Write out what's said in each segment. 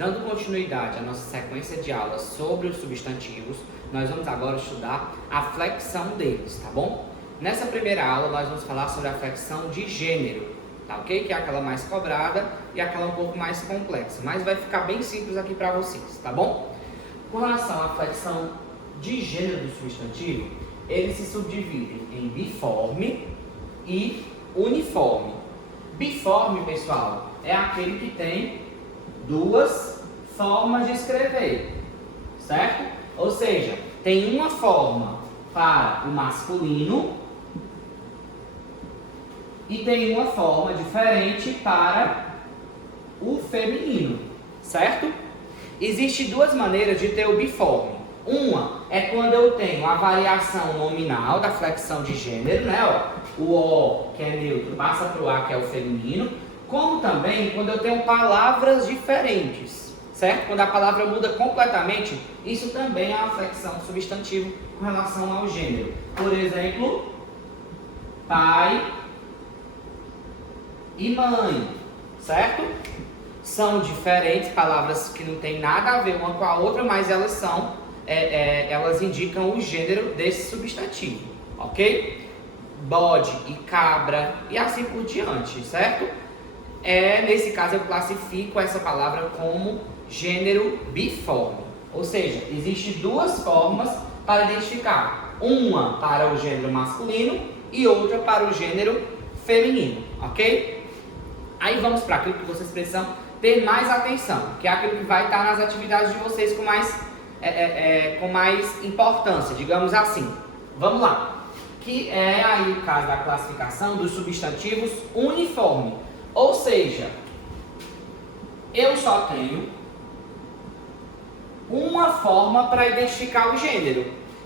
dando continuidade à nossa sequência de aulas sobre os substantivos, nós vamos agora estudar a flexão deles, tá bom? Nessa primeira aula, nós vamos falar sobre a flexão de gênero, tá ok? Que é aquela mais cobrada e aquela um pouco mais complexa, mas vai ficar bem simples aqui para vocês, tá bom? Com relação à flexão de gênero do substantivo, eles se subdividem em biforme e uniforme. Biforme, pessoal, é aquele que tem duas formas de escrever, certo? Ou seja, tem uma forma para o masculino e tem uma forma diferente para o feminino, certo? Existem duas maneiras de ter o biforme. Uma é quando eu tenho a variação nominal da flexão de gênero, né? Ó, o O, que é neutro, passa para o A, que é o feminino. Como também quando eu tenho palavras diferentes, certo? Quando a palavra muda completamente, isso também é uma flexão do substantivo com relação ao gênero. Por exemplo, pai e mãe, certo? São diferentes, palavras que não tem nada a ver uma com a outra, mas elas são, elas indicam o gênero desse substantivo, ok? Bode e cabra e assim por diante, certo? Nesse caso eu classifico essa palavra como gênero biforme, ou seja, existem duas formas para identificar, uma para o gênero masculino e outra para o gênero feminino, ok? Aí vamos para aquilo que vocês precisam ter mais atenção, que é aquilo que vai estar nas atividades de vocês com mais importância, digamos assim. Vamos lá, que é aí o caso da classificação dos substantivos uniforme, ou seja, eu só tenho uma forma para identificar o gênero,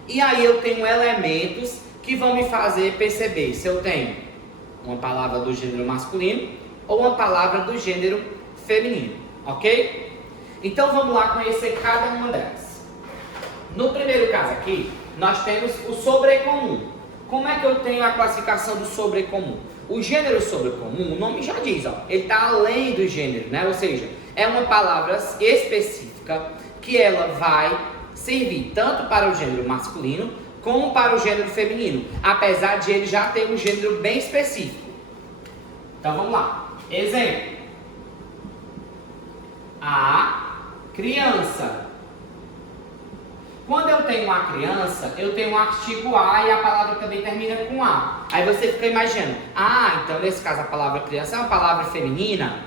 e aí eu tenho elementos que vão me fazer perceber se eu tenho uma palavra do gênero masculino ou uma palavra do gênero feminino, ok? Então vamos lá conhecer cada uma delas. No primeiro caso aqui, nós temos o sobrecomum. Como é que eu tenho a classificação do sobrecomum? O gênero sobrecomum, o nome já diz, ó, ele está além do gênero, né? Ou seja, é uma palavra específica que ela vai servir tanto para o gênero masculino como para o gênero feminino, apesar de ele já ter um gênero bem específico. Então vamos lá. Exemplo. A criança. Quando eu tenho uma criança, eu tenho um artigo A e a palavra também termina com A. Aí você fica imaginando, então nesse caso a palavra criança é uma palavra feminina.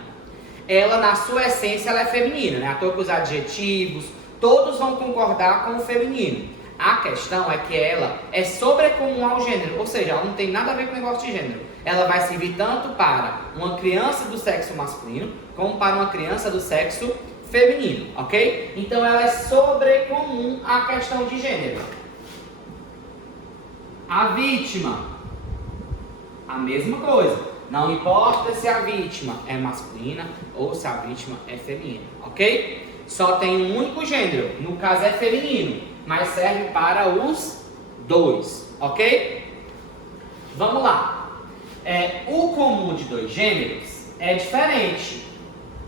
Ela na sua essência ela é feminina, né? À toa que os adjetivos, todos vão concordar com o feminino. A questão é que ela é sobrecomum ao gênero, ou seja, ela não tem nada a ver com o negócio de gênero. Ela vai servir tanto para uma criança do sexo masculino, como para uma criança do sexo feminino, ok? Então ela é sobrecomum à questão de gênero. A vítima, a mesma coisa. Não importa se a vítima é masculina ou se a vítima é feminina, ok? Só tem um único gênero, no caso é feminino, mas serve para os dois, ok? Vamos lá. O comum de dois gêneros é diferente.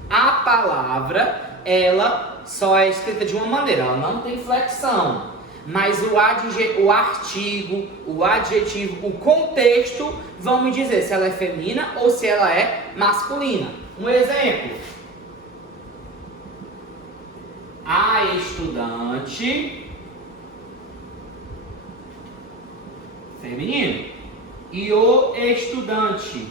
A palavra, ela só é escrita de uma maneira, ela não tem flexão. Mas o artigo, o adjetivo, o contexto vão me dizer se ela é feminina ou se ela é masculina. Um exemplo. A estudante feminino e o estudante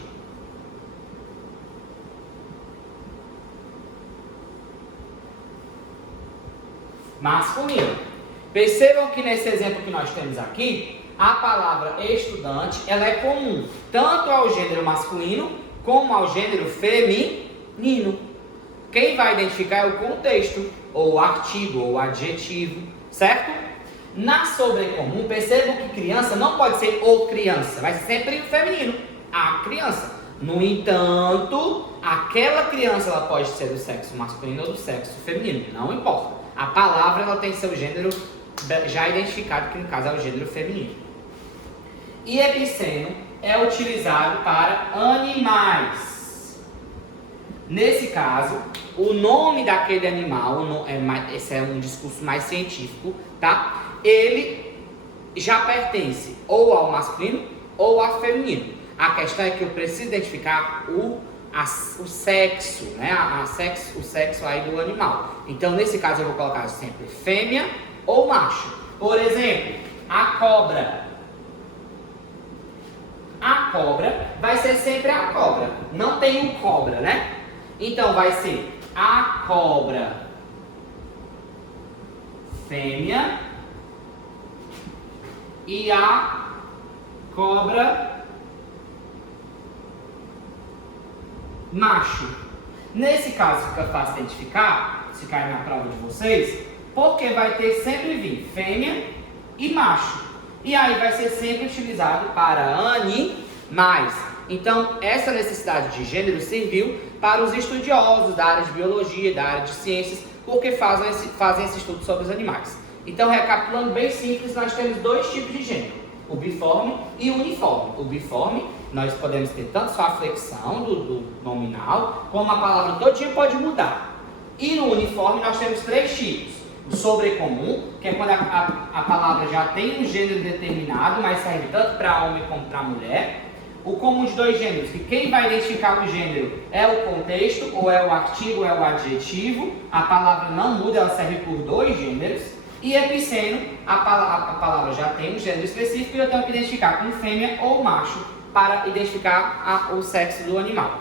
masculino. Percebam que nesse exemplo que nós temos aqui, a palavra estudante ela é comum tanto ao gênero masculino como ao gênero feminino. Quem vai identificar é o contexto, ou o artigo, ou o adjetivo, certo? Na sobrecomum, percebam que criança não pode ser o criança, vai ser sempre o feminino, a criança. No entanto, aquela criança ela pode ser do sexo masculino ou do sexo feminino, não importa. A palavra ela tem seu gênero já identificado, que no caso é o gênero feminino. E epiceno é utilizado para animais. Nesse caso, o nome daquele animal, esse é um discurso mais científico, tá? Ele já pertence ou ao masculino ou ao feminino. A questão é que eu preciso identificar o sexo, né? O sexo aí do animal. Então, nesse caso, eu vou colocar sempre fêmea ou macho. Por exemplo, a cobra. A cobra vai ser sempre a cobra. Não tem um cobra, né? Então, vai ser a cobra fêmea e a cobra macho. Nesse caso fica fácil identificar, se cair na prova de vocês, porque vai ter sempre vir fêmea e macho. E aí vai ser sempre utilizado para animais. Então, essa necessidade de gênero serviu para os estudiosos da área de biologia, da área de ciências, porque fazem esse estudo sobre os animais. Então, recapitulando bem simples, nós temos dois tipos de gênero, o biforme e o uniforme. O biforme, nós podemos ter tanto só a flexão do nominal, como a palavra todinha pode mudar. E no uniforme nós temos três tipos. O sobrecomum, que é quando a palavra já tem um gênero determinado, mas serve tanto para homem como para mulher. O comum de dois gêneros, que quem vai identificar o gênero é o contexto, ou é o artigo, ou é o adjetivo. A palavra não muda, ela serve por dois gêneros. E epiceno, a palavra já tem um gênero específico e eu tenho que identificar com fêmea ou macho para identificar o sexo do animal.